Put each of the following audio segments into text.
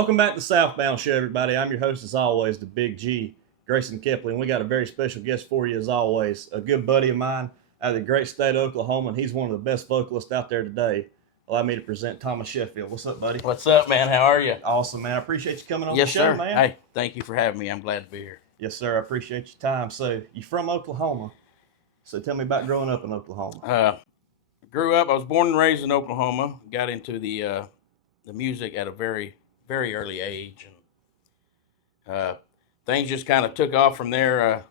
Welcome back to the Southbound Show, everybody. I'm your host, as always, the Big G, Grayson Kepley, and we got a very special guest for you, as always. A good buddy of mine out of the great state of Oklahoma, and he's one of the best vocalists out there today. Allow me to present Thomas Sheffield. What's up, buddy? What's up, man? How are you? Awesome, man. I appreciate you coming on Yes, the show, sir. man. Hey, thank you for having me. I'm glad to be here. Yes, sir. I appreciate your time. So, you from Oklahoma. So, tell me about growing up in Oklahoma. Grew up. I was born and raised in Oklahoma. Got into the music at a very, very early age, and things just kind of took off from there.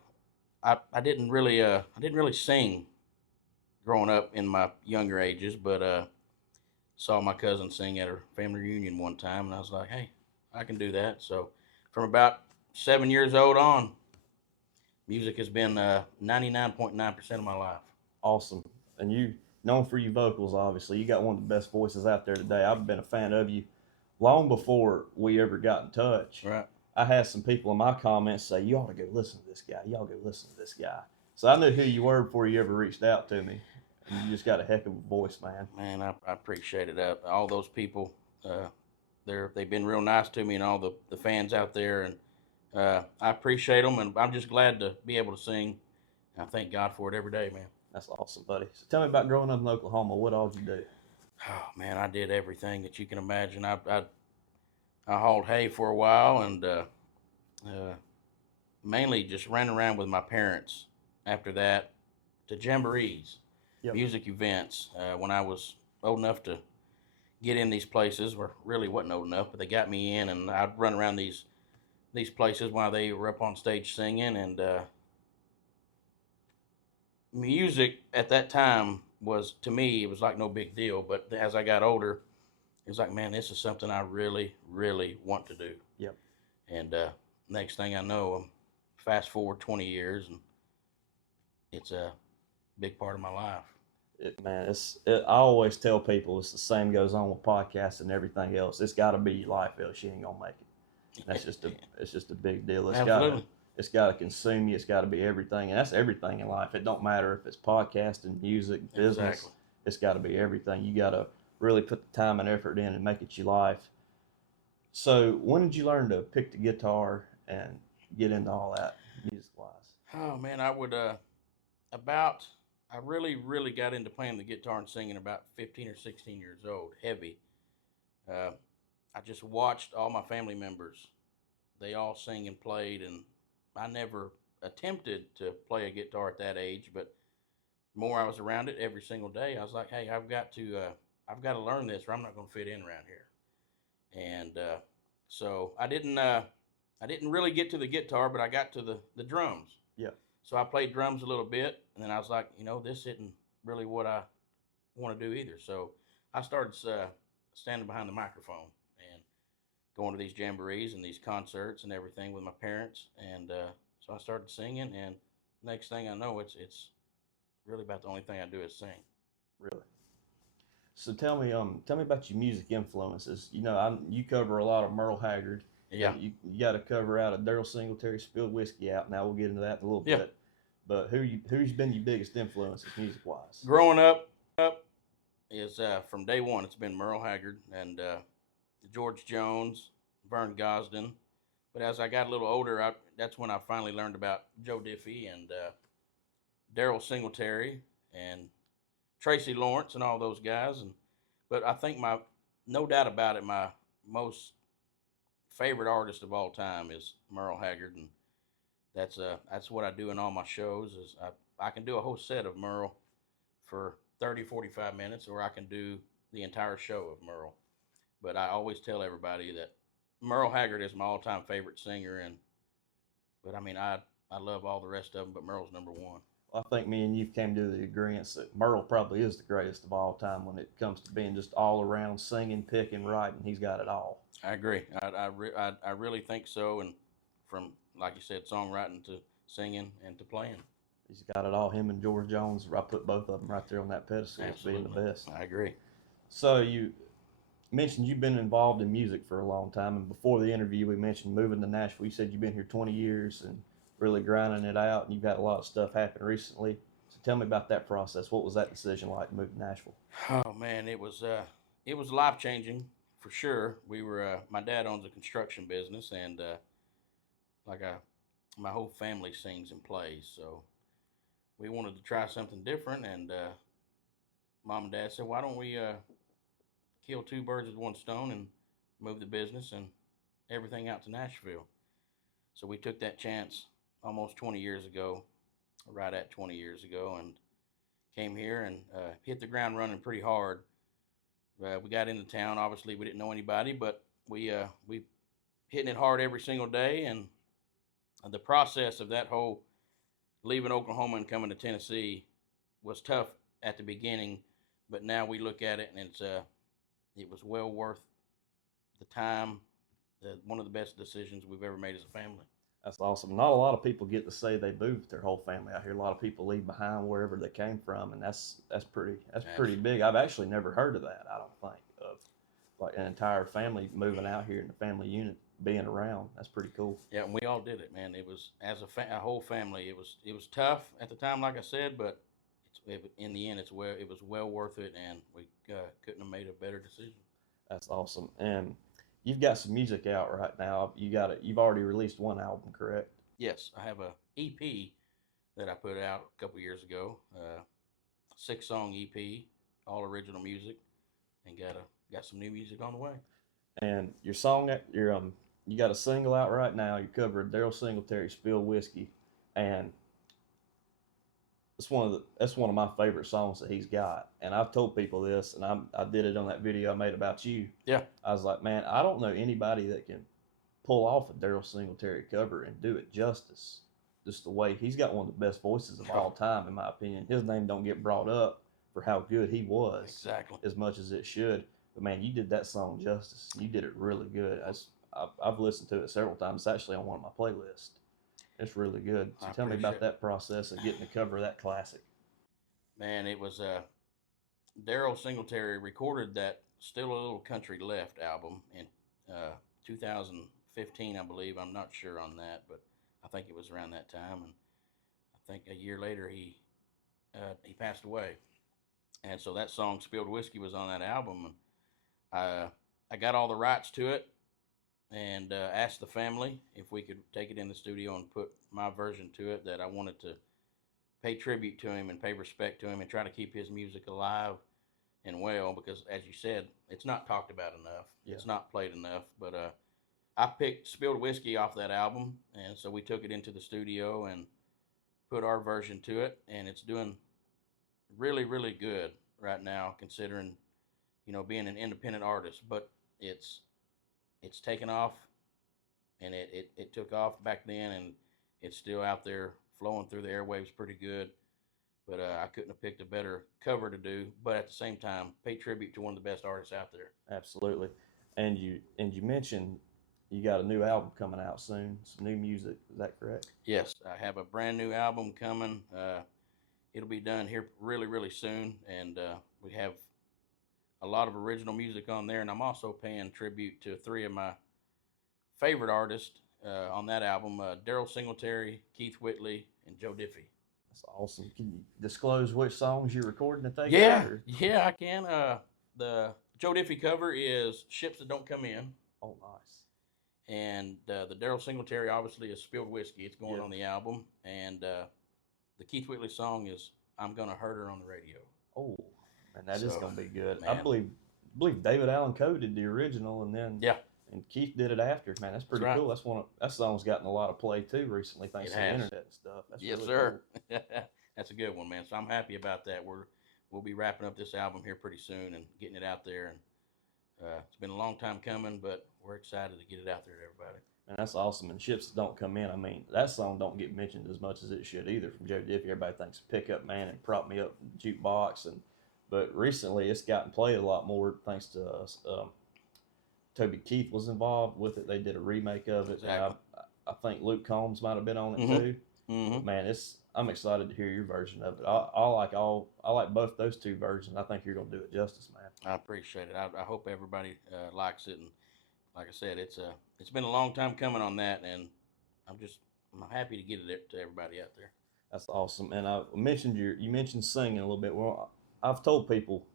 I didn't really sing growing up in my younger ages, but saw my cousin sing at her family reunion one time, and I was like, hey, I can do that. So from about 7 years old on, music has been 99.9% of my life. Awesome. And you, known for your vocals, obviously. You got one of the best voices out there today. I've been a fan of you long before we ever got in touch. Right. I had some people in my comments say, you ought to go listen to this guy. You ought to go listen to this guy. So I knew who you were before you ever reached out to me. And you just got a heck of a voice, man. Man, I appreciate it. All those people, they've been real nice to me, and all the fans out there, and I appreciate them, and I'm just glad to be able to sing. I thank God for it every day, man. That's awesome, buddy. So tell me about growing up in Oklahoma. What all did you do? Oh man, I did everything that you can imagine. I hauled hay for a while, and mainly just ran around with my parents. After that, to jamborees, music events. When I was old enough to get in these places, or really wasn't old enough, but they got me in, and I'd run around these places while they were up on stage singing. And music at that time was, to me, it was like no big deal. But as I got older, it was like, man, this is something I really, really want to do. Yep. And next thing I know, I'm fast forward 20 years, and it's a big part of my life. I always tell people it's the same goes on with podcasts and everything else. It's got to be your life, else you ain't gonna make it. That's just a big deal. It's got to consume you. It's got to be everything, and that's everything in life. It don't matter if it's podcasting, music, business. Exactly. It's got to be everything. You got to really put the time and effort in and make it your life. So, when did you learn to pick the guitar and get into all that music-wise? Oh man, I really, really got into playing the guitar and singing about 15 or 16 years old, heavy. I just watched all my family members. They all sing and played, and I never attempted to play a guitar at that age, but the more I was around it every single day, I was like, hey, I've got to learn this, or I'm not going to fit in around here. And so I didn't really get to the guitar, but I got to the drums. Yeah. So I played drums a little bit, and then I was like, this isn't really what I want to do either. So I started standing behind the microphone and going to these jamborees and these concerts and everything with my parents. And so I started singing, and next thing I know, it's really about the only thing I do is sing. Really. So tell me about your music influences. You cover a lot of Merle Haggard. Yeah. You got to cover out a Daryl Singletary Spilled Whiskey Out. Now we'll get into that in a little bit. But who's been your biggest influences music wise? Growing up is from day one. It's been Merle Haggard and George Jones, Vern Gosdin. But as I got a little older, that's when I finally learned about Joe Diffie and Daryl Singletary and Tracy Lawrence and all those guys. But I think no doubt about it, my most favorite artist of all time is Merle Haggard, and that's what I do in all my shows. Is I can do a whole set of Merle for 30, 45 minutes, or I can do the entire show of Merle. But I always tell everybody that Merle Haggard is my all-time favorite singer, but I mean I love all the rest of them, but Merle's number one. I think me and you came to the agreement that Merle probably is the greatest of all time when it comes to being just all around singing, picking, writing. He's got it all. I agree. I really think so. And from, like you said, songwriting to singing and to playing. He's got it all. Him and George Jones, I put both of them right there on that pedestal as being the best. I agree. So you mentioned you've been involved in music for a long time. And before the interview, we mentioned moving to Nashville. You said you've been here 20 years and really grinding it out, and you've had a lot of stuff happen recently. So tell me about that process. What was that decision like to move to Nashville? Oh man, it was life changing for sure. We were my dad owns a construction business, and like I, my whole family sings and plays, so we wanted to try something different. And mom and dad said, "Why don't we kill two birds with one stone and move the business and everything out to Nashville?" So we took that chance almost 20 years ago, right at 20 years ago, and came here and hit the ground running pretty hard. We got into town. Obviously, we didn't know anybody, but we hitting it hard every single day. And the process of that whole leaving Oklahoma and coming to Tennessee was tough at the beginning, but now we look at it and it was well worth the time. One of the best decisions we've ever made as a family. That's awesome. Not a lot of people get to say they moved their whole family out here. A lot of people leave behind wherever they came from, and that's pretty big. I've actually never heard of that. I don't think of like an entire family moving out here and the family unit being around. That's pretty cool. Yeah, and we all did it, man. It was as a whole family. It was tough at the time, like I said, but in the end, it was well worth it, and we couldn't have made a better decision. That's awesome. And you've got some music out right now. You've already released one album, correct? Yes, I have a EP that I put out a couple years ago. 6-song EP, all original music, and got some new music on the way. And you got a single out right now. You covered Daryl Singletary, "Spilled Whiskey," and that's one of my favorite songs that he's got. And I've told people this, and I did it on that video I made about you. Yeah. I was like, man, I don't know anybody that can pull off a Daryl Singletary cover and do it justice. Just the way he's got one of the best voices of all time, in my opinion. His name don't get brought up for how good he was, exactly, as much as it should. But man, you did that song justice. You did it really good. I've listened to it several times. It's actually on one of my playlists. It's really good. So tell me about that process of getting to cover that classic. Man, it was Daryl Singletary recorded that "Still a Little Country Left" album in 2015, I believe. I'm not sure on that, but I think it was around that time. And I think a year later he passed away. And so that song "Spilled Whiskey" was on that album, and I got all the rights to it, and asked the family if we could take it in the studio and put my version to it, that I wanted to pay tribute to him and pay respect to him and try to keep his music alive and well, because as you said, it's not talked about enough. Yeah. It's not played enough. But I picked "Spilled Whiskey" off that album, and so we took it into the studio and put our version to it, and it's doing really, really good right now, considering, being an independent artist. But it's taken off, and it took off back then, and it's still out there flowing through the airwaves pretty good. But I couldn't have picked a better cover to do, but at the same time, pay tribute to one of the best artists out there. Absolutely. And you mentioned you got a new album coming out soon, some new music. Is that correct? Yes, I have a brand new album coming. It'll be done here really, really soon, and we have a lot of original music on there, and I'm also paying tribute to 3 of my favorite artists on that album: Daryl Singletary, Keith Whitley, and Joe Diffie. That's awesome. Can you disclose which songs you're recording that they got? Or? Yeah, I can. The Joe Diffie cover is "Ships That Don't Come In." Oh, nice. And the Daryl Singletary, obviously, is "Spilled Whiskey." It's going on the album. And the Keith Whitley song is "I'm Gonna Hurt Her on the Radio." Oh, man, that is going to be good. Man. I believe David Allan Coe did the original, and then and Keith did it after. Man, that's pretty cool. That song's gotten a lot of play too recently, thanks to the internet and stuff. That's yes, really sir. Cool. That's a good one, man. So I'm happy about that. We'll be wrapping up this album here pretty soon and getting it out there. And it's been a long time coming, but we're excited to get it out there to everybody. Man, that's awesome. And "Ships That Don't Come In," I mean, that song don't get mentioned as much as it should either from Joe Diffie. Everybody thinks "Pick Up Man" and "Prop Me Up" jukebox, but recently it's gotten played a lot more thanks to us. Toby Keith was involved with it. They did a remake of it. Exactly. I think Luke Combs might have been on it too. Mm-hmm. But man, I'm excited to hear your version of it. I like both those two versions. I think you're gonna do it justice, man. I appreciate it. I hope everybody likes it. And like I said, it's been a long time coming on that, and I'm happy to get it to everybody out there. That's awesome. And you mentioned singing a little bit. Well, I've told people,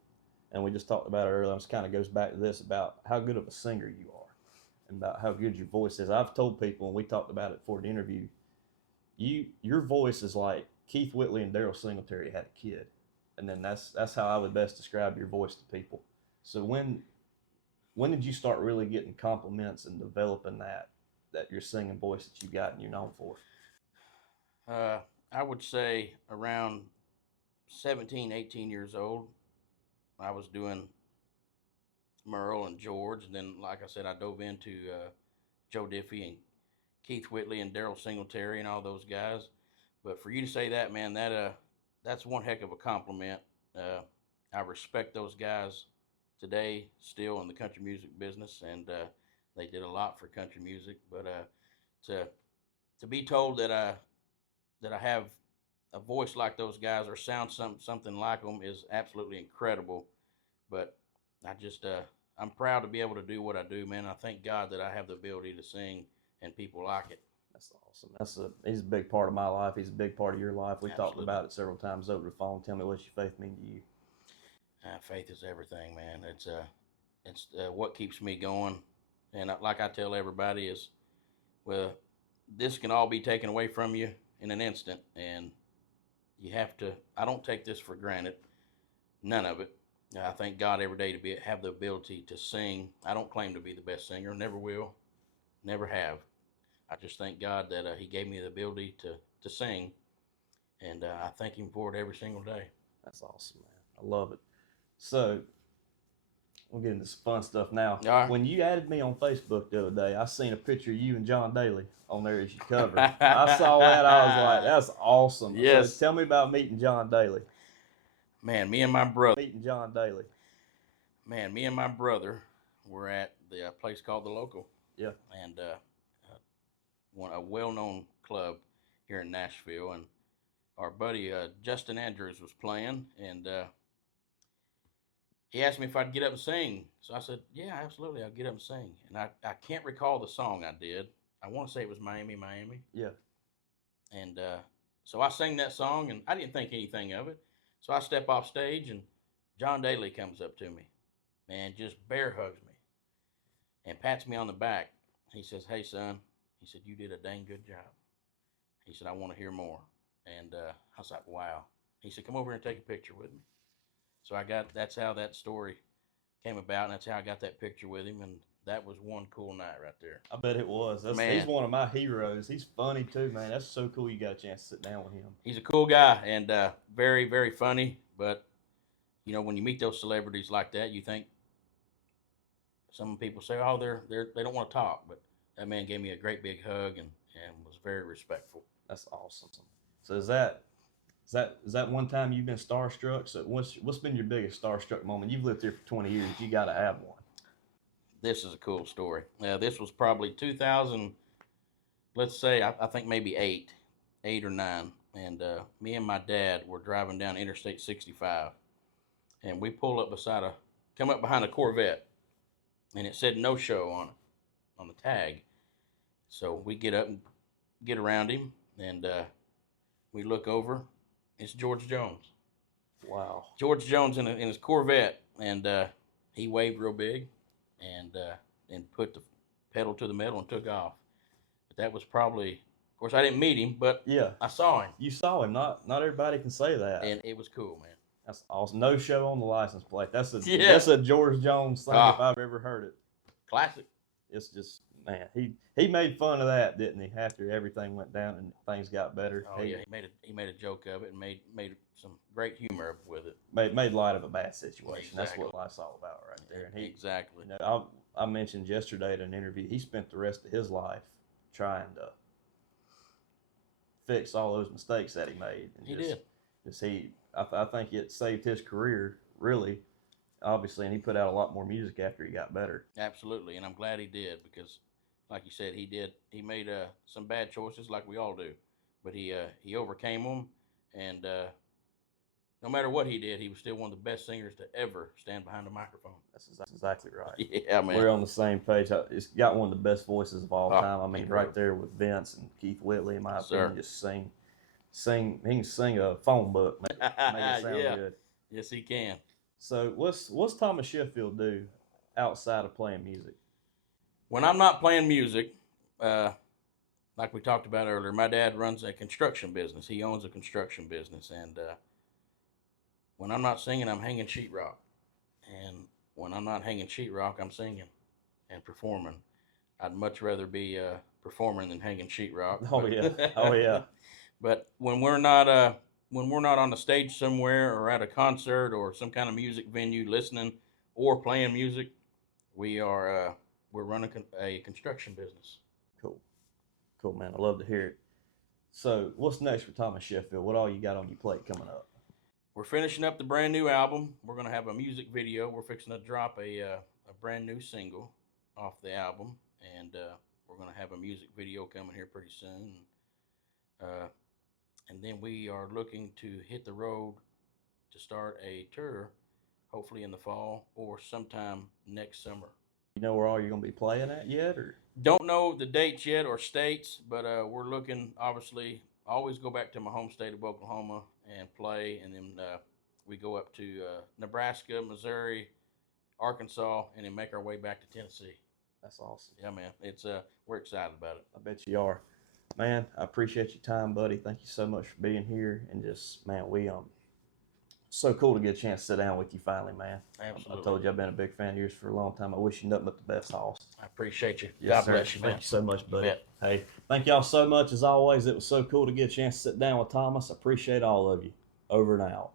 and we just talked about it earlier. It kind of goes back to this about how good of a singer you are and about how good your voice is. I've told people, and we talked about it for the interview, your voice is like Keith Whitley and Daryl Singletary had a kid. And then that's how I would best describe your voice to people. So when did you start really getting compliments and developing that your singing voice that you got and you're known for? I would say around 17, 18 years old, I was doing Merle and George, and then, like I said, I dove into Joe Diffie and Keith Whitley and Daryl Singletary and all those guys. But for you to say that, man, that's one heck of a compliment. I respect those guys today, still in the country music business, and they did a lot for country music. But to be told that I have a voice like those guys or sound something like them is absolutely incredible. But I'm proud to be able to do what I do, man. I thank God that I have the ability to sing and people like it. That's awesome. He's a big part of my life. He's a big part of your life. We talked about it several times over the phone. Tell me, what's your faith mean to you? Faith is everything, man. It's what keeps me going. And like I tell everybody is, well, this can all be taken away from you in an instant. And you have to, I don't take this for granted. None of it. I thank God every day to have the ability to sing. I don't claim to be the best singer. Never will. Never have. I just thank God that He gave me the ability to sing. And I thank Him for it every single day. That's awesome, man. I love it. So, we'll get into some fun stuff now. All right. When you added me on Facebook the other day, I seen a picture of you and John Daly on there as your cover. I saw that. I was like, that's awesome. Yes. So tell me about meeting John Daly. Man, me and my brother. Meeting John Daly. Man, me and my brother were at the place called The Local. Yeah. And a well-known club here in Nashville. And our buddy Justin Andrews was playing, and he asked me if I'd get up and sing. So I said, yeah, absolutely, I'll get up and sing. And I can't recall the song I did. I want to say it was Miami, Miami. Yeah. And so I sang that song, and I didn't think anything of it. So I step off stage, and John Daly comes up to me and just bear hugs me and pats me on the back. He says, hey, son, he said, you did a dang good job. He said, I want to hear more. And I was like, wow. He said, come over here and take a picture with me. So that's how that story came about, and that's how I got that picture with him, and that was one cool night right there. I bet it was. He's one of my heroes. He's funny too, man. That's so cool you got a chance to sit down with him. He's a cool guy and very, very funny, but, you know, when you meet those celebrities like that, you think some people say, oh, they don't want to talk, but that man gave me a great big hug and was very respectful. That's awesome. So is that one time you've been starstruck? So what's been your biggest starstruck moment? You've lived here for 20 years. You got to have one. This is a cool story. This was probably 2000, let's say, I think maybe 8 or 9. And me and my dad were driving down Interstate 65. And we pull up come up behind a Corvette. And it said no show on the tag. So we get up and get around him. And we look over. It's George Jones. Wow. George Jones in his Corvette. And he waved real big. And put the pedal to the metal and took off. But that was probably, of course, I didn't meet him, but yeah, I saw him. You saw him. Not everybody can say that. And it was cool, man. That's awesome. No show on the license plate. That's a George Jones thing if I've ever heard it. Classic. It's just, man, he made fun of that, didn't he? After everything went down and things got better. Oh yeah, he made a joke of it and made some great humor with it. Made light of a bad situation. Exactly. That's what life's all about, right there. And exactly. You know, I mentioned yesterday in an interview, he spent the rest of his life trying to fix all those mistakes that he made. And he did. I think it saved his career, really, obviously, and he put out a lot more music after he got better. Absolutely, and I'm glad he did because, like you said, he did. He made some bad choices like we all do, but he overcame them, and no matter what he did, he was still one of the best singers to ever stand behind a microphone. That's exactly right. Yeah, man. We're on the same page. It's got one of the best voices of all time. I mean, right there with Vince and Keith Whitley, in my opinion, just sing. He can sing a phone book, make it sound good. Yes, he can. So what's Thomas Sheffield do outside of playing music? When I'm not playing music, like we talked about earlier, my dad runs a construction business. He owns a construction business, and when I'm not singing, I'm hanging sheetrock. And when I'm not hanging sheetrock, I'm singing and performing. I'd much rather be performing than hanging sheetrock. Oh yeah, oh yeah. But when we're not on the stage somewhere or at a concert or some kind of music venue listening or playing music, we're running a construction business. Cool, cool, man. I love to hear it. So what's next for Thomas Sheffield? What all you got on your plate coming up? We're finishing up the brand new album. We're gonna have a music video. We're fixing to drop a brand new single off the album, and we're gonna have a music video coming here pretty soon. And then we are looking to hit the road to start a tour, hopefully in the fall or sometime next summer. You know where all you're gonna be playing at yet, or? Don't know the dates yet or states, but we're looking. Obviously, always go back to my home state of Oklahoma and play, and then we go up to Nebraska, Missouri, Arkansas, and then make our way back to Tennessee. That's awesome. Yeah, man. It's we're excited about it. I bet you are. Man, I appreciate your time, buddy. Thank you so much for being here. And just, man, so cool to get a chance to sit down with you finally, man. Absolutely. I told you I've been a big fan of yours for a long time. I wish you nothing but the best, Hoss. I appreciate you. Yes, God sir. bless you, man. Thank you so much, buddy. Yeah. Hey, thank y'all so much as always. It was so cool to get a chance to sit down with Thomas. I appreciate all of you. Over and out.